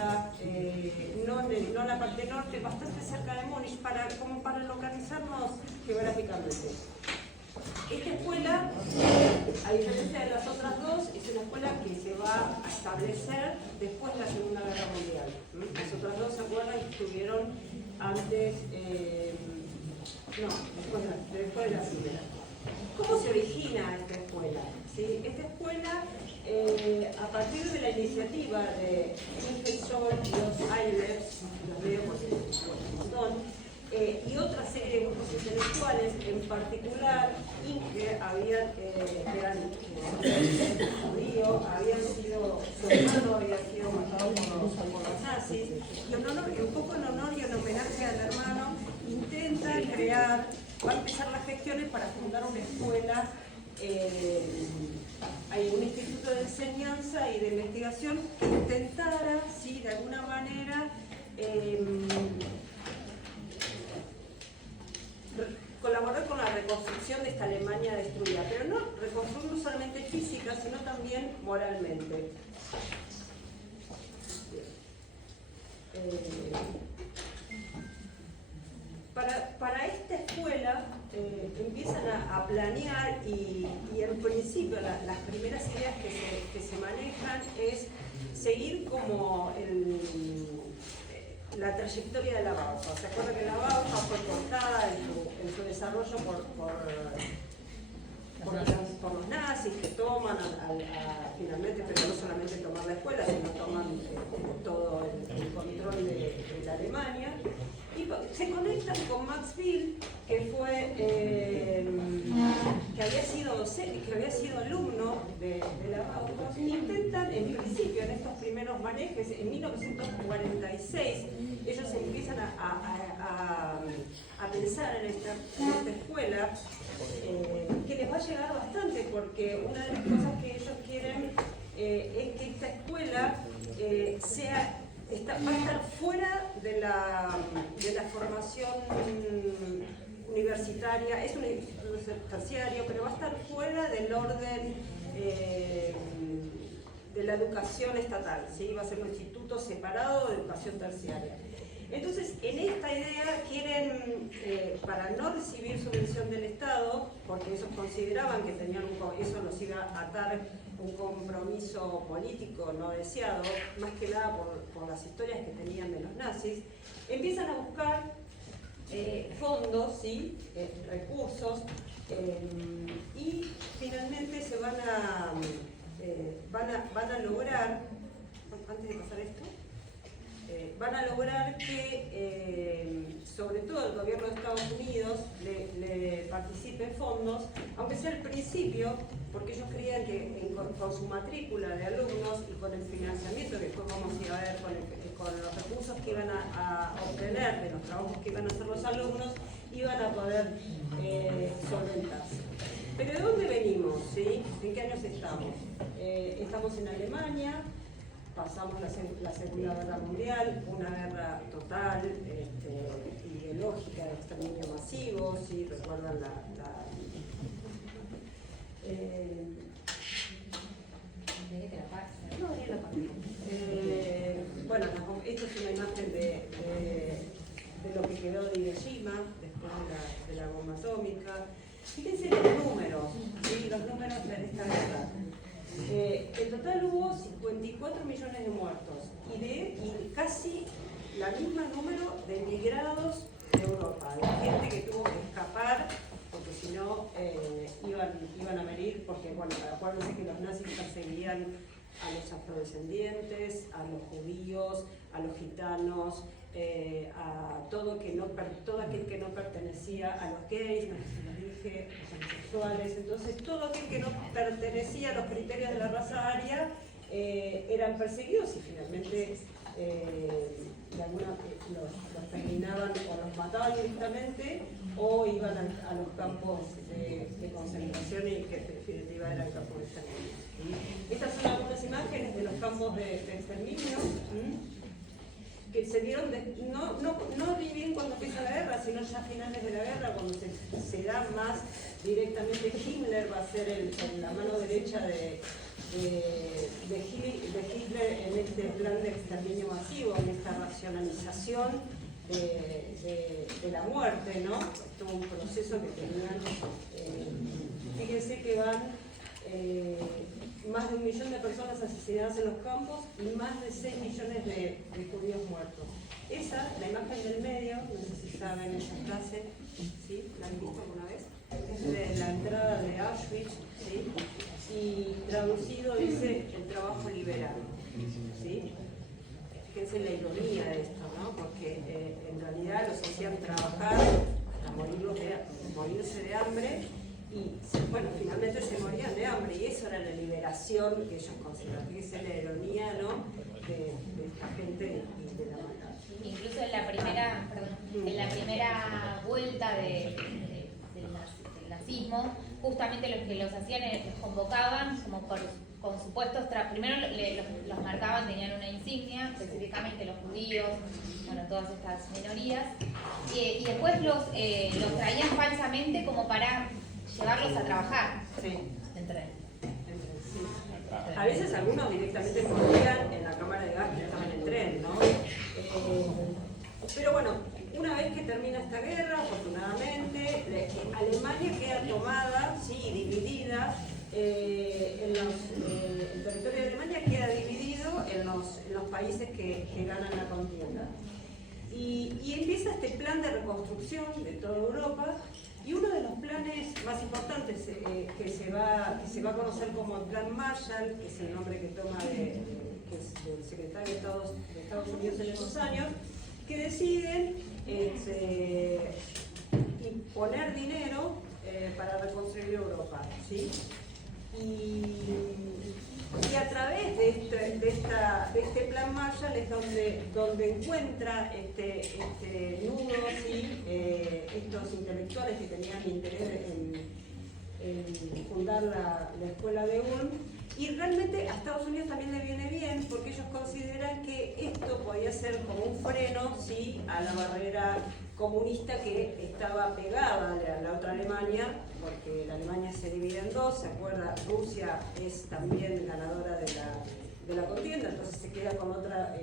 está no en la parte norte, bastante cerca de Múnich, como para localizarnos geográficamente. Esta escuela, a diferencia de las otras dos, es una escuela que se va a establecer después de la Segunda Guerra Mundial. Las otras dos, ¿se acuerdan? Estuvieron antes, después de la Primera. ¿Cómo se origina esta escuela? ¿Sí? Esta escuela, a partir de la iniciativa de Ingersoll y los Eilers, los medios por un montón, y otra serie de grupos intelectuales, en particular Inge, eran judíos, habían sido, su hermano había sido matado por los nazis, y un poco en honor y en homenaje al hermano, intenta crear, va a empezar las gestiones para fundar una escuela, hay un instituto de enseñanza y de investigación que intentara, ¿sí?, de alguna manera, colaborar con la reconstrucción de esta Alemania destruida, pero no reconstruir no solamente física, sino también moralmente. Para esta escuela empiezan a planear y en principio las primeras ideas que se manejan es seguir como la trayectoria de la Bauhaus. ¿Se acuerdan que la Bauhaus fue cortada en su desarrollo por los nazis, que toman finalmente, pero no solamente tomar la escuela, sino toman todo el control de la Alemania? Y se conectan con Max Bill, que había sido alumno de la Bauhaus, e intentan, en principio, en estos primeros manejes, en 1946, ellos empiezan a pensar en esta escuela, que les va a llegar bastante, porque una de las cosas que ellos quieren es que esta escuela va a estar fuera de la formación universitaria, es un terciario, pero va a estar fuera del orden de la educación estatal, ¿sí? Va a ser un instituto separado de educación terciaria. Entonces, en esta idea quieren, para no recibir subvención del Estado, porque ellos consideraban que eso los iba a atar un compromiso político no deseado, más que nada por las historias que tenían de los nazis, empiezan a buscar fondos, ¿sí? Recursos, y finalmente se van a lograr, antes de pasar esto, van a lograr que, sobre todo el gobierno de Estados Unidos, le participe en fondos, aunque sea al principio, porque ellos creían que con su matrícula de alumnos y con el financiamiento que después vamos a ir a ver con los recursos que iban a obtener de los trabajos que iban a hacer los alumnos, iban a poder solventarse. Pero ¿de dónde venimos? ¿Sí? ¿En qué años estamos? Estamos en Alemania. Pasamos la Segunda Guerra Mundial, una guerra total, ideológica, de exterminio masivo, ¿sí? Recuerdan bueno, esta es una imagen de lo que quedó de Hiroshima después de la bomba atómica. Fíjense los números, ¿sí? Los números de esta guerra. En total hubo 54 millones de muertos y casi la misma número de emigrados de Europa, de gente que tuvo que escapar porque si no iban a morir, porque bueno, acuérdense que los nazis perseguían a los afrodescendientes, a los judíos, a los gitanos, a todo aquel que no pertenecía a los gays, no sé si los dije, los homosexuales. Entonces todo aquel que no pertenecía a los criterios de la raza aria eran perseguidos y finalmente los terminaban o los mataban directamente o iban a los campos de concentración y que en definitiva eran campos de exterminio. Estas son algunas imágenes de los campos de exterminio que se dieron, no bien cuando empieza la guerra, sino ya a finales de la guerra, cuando se da más directamente. Himmler va a ser la mano derecha de Hitler en este plan de exterminio masivo, en esta racionalización de la muerte, ¿no? Todo un proceso que tenían, fíjense que van más de 1 millón de personas asesinadas en los campos y más de 6 millones de judíos muertos. Esa, la imagen del medio, no sé si saben esa frase, ¿sí? ¿La han visto alguna vez? Es de la entrada de Auschwitz, ¿sí? Y traducido dice el trabajo liberal, ¿sí? Fíjense la ironía de esto, ¿no? Porque en realidad los hacían trabajar hasta morirse de hambre y, bueno, finalmente se morían de hambre y eso era la liberación que ellos consideraban. Fíjense la ironía, ¿no? De esta gente y de la maldad. Incluso en la primera vuelta del nazismo, justamente los que los hacían, los convocaban como con supuestos primero los marcaban, tenían una insignia, específicamente los judíos, bueno, todas estas minorías, y después los traían falsamente como para llevarlos a trabajar. Sí. Sí. A veces algunos directamente morían en la cámara de gas que estaba en el tren, ¿no? Pero bueno, una vez que termina esta guerra, afortunadamente, Alemania queda tomada, sí, dividida, el territorio de Alemania queda dividido en los países que ganan la contienda. Y empieza este plan de reconstrucción de toda Europa, y uno de los planes más importantes que se va a conocer como el Plan Marshall, que es el nombre que toma que es del secretario de Estados Unidos en esos años, que deciden poner dinero para reconstruir Europa, ¿sí? Y a través de este plan Marshall es donde encuentra este nudo, ¿sí? Estos intelectuales que tenían interés en fundar la escuela de Ulm. Y realmente a Estados Unidos también le viene bien porque ellos consideran que esto podía ser como un freno, ¿sí? A la barrera comunista que estaba pegada a la otra Alemania, porque la Alemania se divide en dos, ¿se acuerda? Rusia es también ganadora de la contienda, entonces se queda con otra...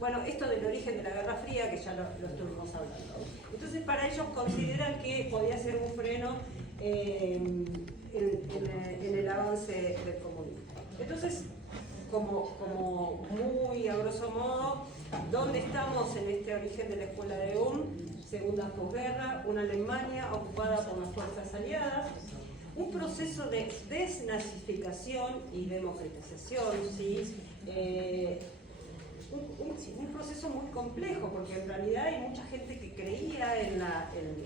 bueno, esto del origen de la Guerra Fría, que ya lo estuvimos hablando. Entonces para ellos consideran que podía ser un freno en el avance del comunismo. Entonces, como muy a grosso modo, ¿dónde estamos en este origen de la escuela de Ulm? Segunda posguerra, una Alemania ocupada por las fuerzas aliadas, un proceso de desnazificación y democratización, ¿sí? Un proceso muy complejo, porque en realidad hay mucha gente que creía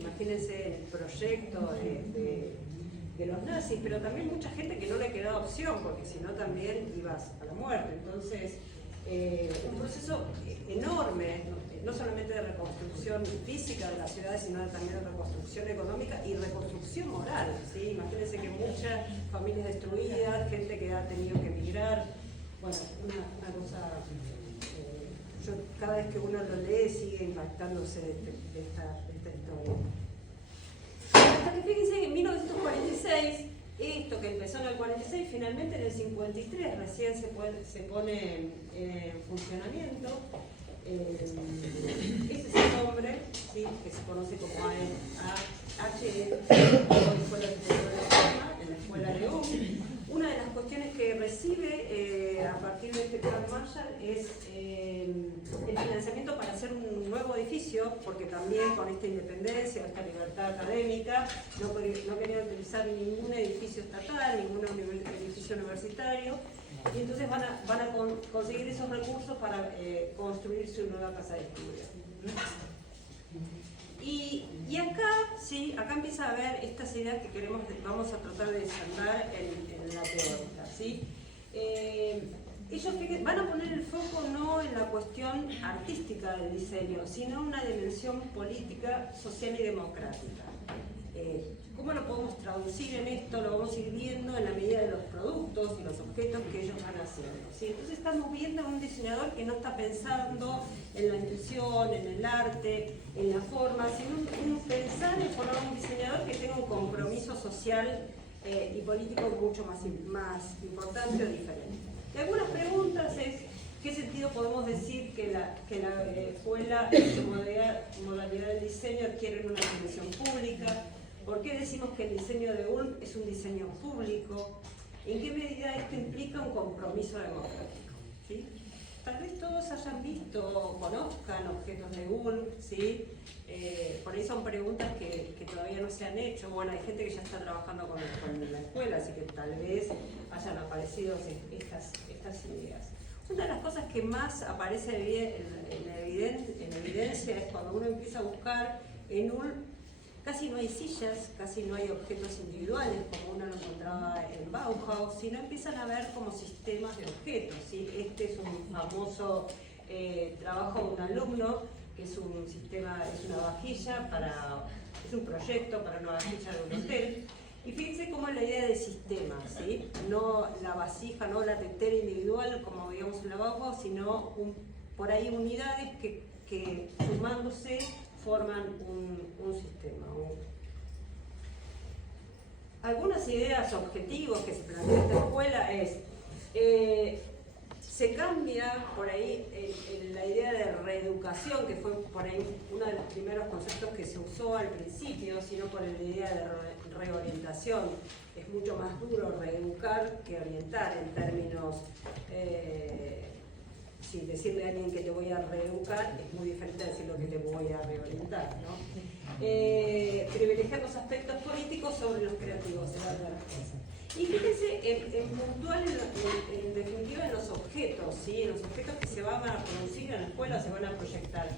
imagínense, el proyecto de los nazis, pero también mucha gente que no le quedaba opción, porque si no también ibas a la muerte. Entonces, un proceso enorme, no solamente de reconstrucción física de las ciudades, sino también de reconstrucción económica y reconstrucción moral, ¿sí? Imagínense que muchas familias destruidas, gente que ha tenido que emigrar, bueno, una cosa, cada vez que uno lo lee sigue impactándose de esta historia. Hasta que fíjense que en 1946, esto que empezó en el 46, finalmente en el 53 recién se pone en funcionamiento. Ese es el nombre, ¿sí? Que se conoce como AHE, hoy fue la en la escuela de Ulm. Una de las cuestiones que recibe a partir de este plan Marshall es el financiamiento para hacer un nuevo edificio, porque también con esta independencia, esta libertad académica, no querían utilizar ningún edificio estatal, ningún edificio universitario, y entonces van a conseguir esos recursos para construir su nueva casa de estudio. Y acá, sí, acá empieza a haber estas ideas que vamos a tratar de desandar en la teórica, ¿sí? Ellos van a poner el foco no en la cuestión artística del diseño, sino en una dimensión política, social y democrática. ¿Cómo lo podemos traducir en esto? Lo vamos a ir viendo en la medida de los productos y los objetos que ellos van haciendo, ¿sí? Entonces estamos viendo a un diseñador que no está pensando en la intuición, en el arte, en la forma, sino pensar en formar un diseñador que tenga un compromiso social y político mucho más importante o diferente. Y algunas preguntas es, ¿qué sentido podemos decir que la escuela en su modalidad del diseño adquiere una dimensión pública? ¿Por qué decimos que el diseño de ULM es un diseño público? ¿En qué medida esto implica un compromiso democrático? ¿Sí? Tal vez todos hayan visto o conozcan objetos de ULM, ¿sí? Por ahí son preguntas que todavía no se han hecho. Bueno, hay gente que ya está trabajando con la escuela, así que tal vez hayan aparecido estas ideas. Una de las cosas que más aparece en evidencia es cuando uno empieza a buscar en ULM. Casi no hay sillas, casi no hay objetos individuales como uno lo encontraba en Bauhaus, sino empiezan a ver como sistemas de objetos, ¿sí? Este es un famoso trabajo de un alumno, que es un sistema, es una vajilla es un proyecto para una vajilla de un hotel. Y fíjense cómo es la idea de sistema, ¿sí? No la vasija, no la tetera individual como veíamos en la Bauhaus, sino por ahí unidades que sumándose forman un sistema. Algunas ideas, objetivos que se plantea esta escuela es, se cambia por ahí la idea de reeducación, que fue por ahí uno de los primeros conceptos que se usó al principio, sino por la idea de reorientación. Es mucho más duro reeducar que orientar en términos... Si decirle a alguien que te voy a reeducar es muy diferente a decirle que te voy a reorientar, ¿no? Privilegiar los aspectos políticos sobre los creativos, se van a las cosas. Y fíjense, en puntual, en definitiva, en los objetos, ¿sí? En los objetos que se van a producir en la escuela, se van a proyectar.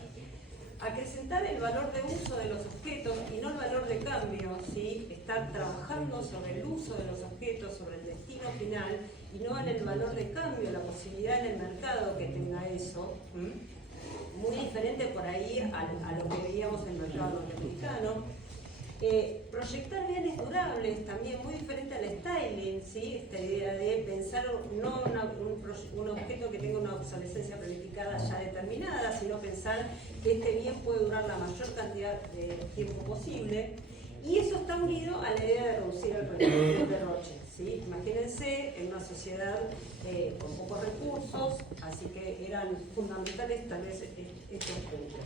Acrecentar el valor de uso de los objetos y no el valor de cambio, ¿sí? Estar trabajando sobre el uso de los objetos, sobre el destino final, y no en el valor de cambio, la posibilidad en el mercado que tenga eso, muy diferente por ahí a lo que veíamos en el mercado norteamericano. Proyectar bienes durables, también muy diferente al styling, ¿sí? Esta idea de pensar no un objeto que tenga una obsolescencia planificada ya determinada, sino pensar que este bien puede durar la mayor cantidad de tiempo posible. Y eso está unido a la idea de reducir el derroche, ¿sí? Imagínense en una sociedad con pocos recursos, así que eran fundamentales tal vez estos puntos.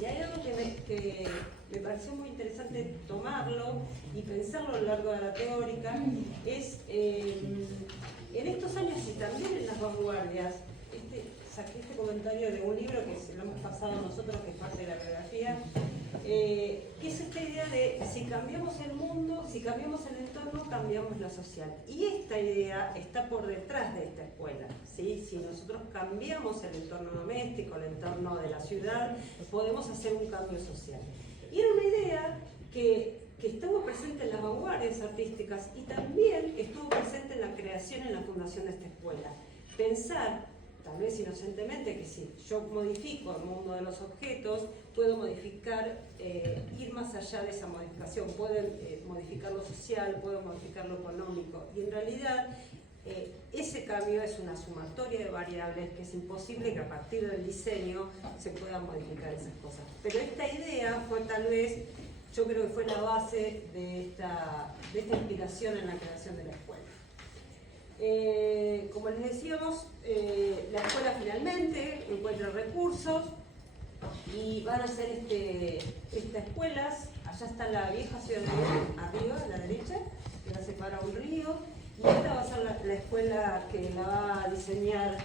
Y hay algo que me pareció muy interesante tomarlo y pensarlo a lo largo de la teórica, es en estos años y también en las vanguardias, saqué este comentario de un libro que se lo hemos pasado a nosotros, que es parte de la biografía, que es esta idea de si cambiamos el mundo, si cambiamos el entorno, cambiamos lo social. Y esta idea está por detrás de esta escuela, ¿sí? Si nosotros cambiamos el entorno doméstico, el entorno de la ciudad, podemos hacer un cambio social. Y era una idea que estuvo presente en las vanguardias artísticas y también estuvo presente en la creación, en la fundación de esta escuela. Pensar, tal vez inocentemente, que si yo modifico el mundo de los objetos, puedo modificar, ir más allá de esa modificación, puedo modificar lo social, puedo modificar lo económico, y en realidad ese cambio es una sumatoria de variables que es imposible que a partir del diseño se puedan modificar esas cosas. Pero esta idea fue tal vez, yo creo que fue la base de esta inspiración en la creación de la escuela. Como les decíamos, la escuela finalmente encuentra recursos y van a hacer estas escuelas. Allá está la vieja ciudad de León, arriba a la derecha, que la separa un río, y esta va a ser la escuela que la va a diseñar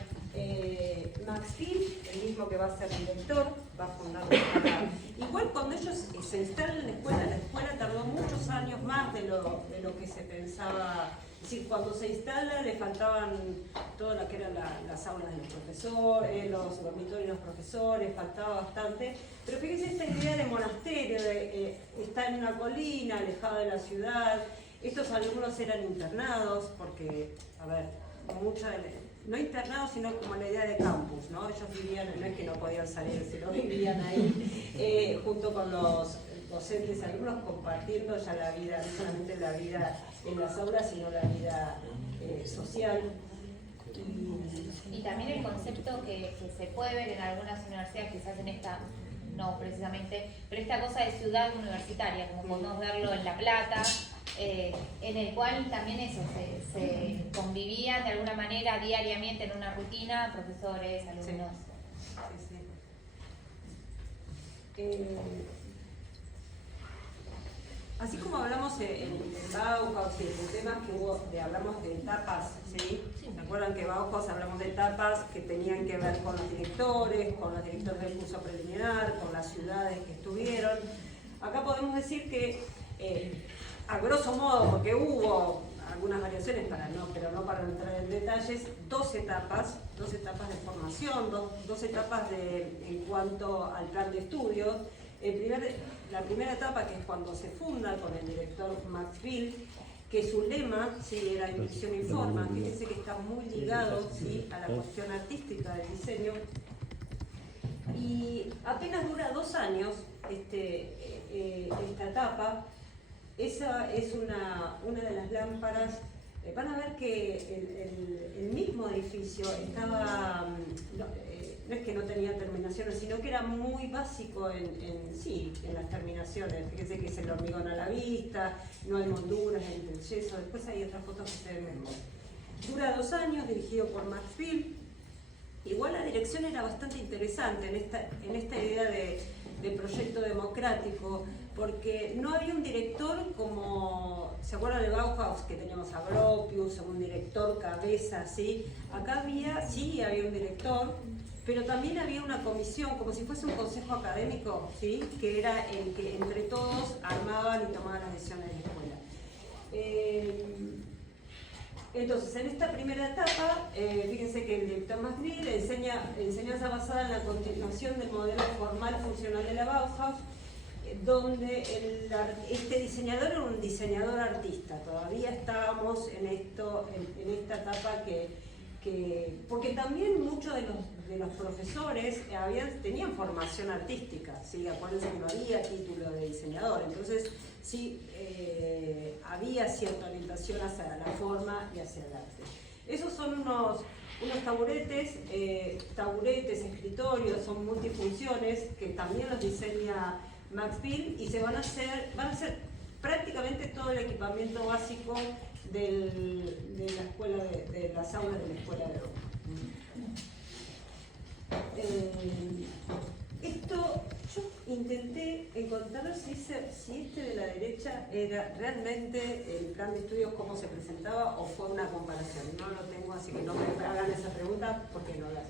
Max Philp, el mismo que va a ser director, va a fundar la escuela. Igual cuando ellos se instalan en la escuela tardó muchos años más de lo que se pensaba. Es decir, cuando se instala le faltaban todo lo que eran las aulas de los profesores, los dormitorios de los profesores, faltaba bastante. Pero fíjense esta idea de monasterio, de estar en una colina, alejado de la ciudad. Estos alumnos eran internados porque, a ver, no internados, sino como la idea de campus, ¿no? Ellos vivían, no es que no podían salir, sino vivían ahí junto con los docentes y alumnos, compartiendo ya la vida, no solamente la vida en las aulas, sino la vida social. Y también el concepto que se puede ver en algunas universidades, quizás en esta no precisamente, pero esta cosa de ciudad universitaria, como podemos verlo en La Plata, en el cual también eso, se convivían de alguna manera diariamente en una rutina, profesores, alumnos. Sí. Así como hablamos en Bauhaus y en temas que hubo, hablamos de etapas, ¿sí? ¿Se acuerdan que Bauhaus hablamos de etapas que tenían que ver con los directores del curso preliminar, con las ciudades que estuvieron? Acá podemos decir que, a grosso modo, porque hubo algunas variaciones, pero no para entrar en detalles, dos etapas de formación, dos etapas en cuanto al plan de estudios. La primera etapa, que es cuando se funda con el director Max Bill, que su lema era Intuición Informa. Fíjense que está muy ligado a la cuestión artística del diseño. Y apenas dura 2 años esta etapa. Esa es una de las lámparas. Van a ver que el mismo edificio estaba, no es que no tenía terminaciones, sino que era muy básico en las terminaciones. Fíjense que es el hormigón a la vista, no hay molduras en el yeso. Después hay otras fotos que se ven mejor. Dura 2 años, dirigido por Max Bill. Igual la dirección era bastante interesante en esta idea de proyecto democrático, porque no había un director como, ¿se acuerdan de Bauhaus? Que teníamos a Gropius, un director cabeza, ¿sí? Acá había un director, pero también había una comisión, como si fuese un consejo académico, ¿sí? Que era el que entre todos armaban y tomaban las decisiones de la escuela. Entonces, en esta primera etapa, fíjense que el director Max Bill enseñanza basada en la continuación del modelo formal funcional de la Bauhaus, donde este diseñador era un diseñador artista. Todavía estábamos en esta etapa porque también muchos de los profesores tenían formación artística, ¿sí? Acuérdense que no había título de diseñador, entonces sí había cierta orientación hacia la forma y hacia el arte. Esos son unos taburetes, escritorios, son multifunciones que también los diseña Max Bill, y van a ser prácticamente todo el equipamiento básico de la escuela de las aulas de la escuela de Roma. Esto yo intenté encontrar si este de la derecha era realmente el plan de estudios como se presentaba o fue una comparación. No lo tengo, así que no me hagan esa pregunta porque no la sé.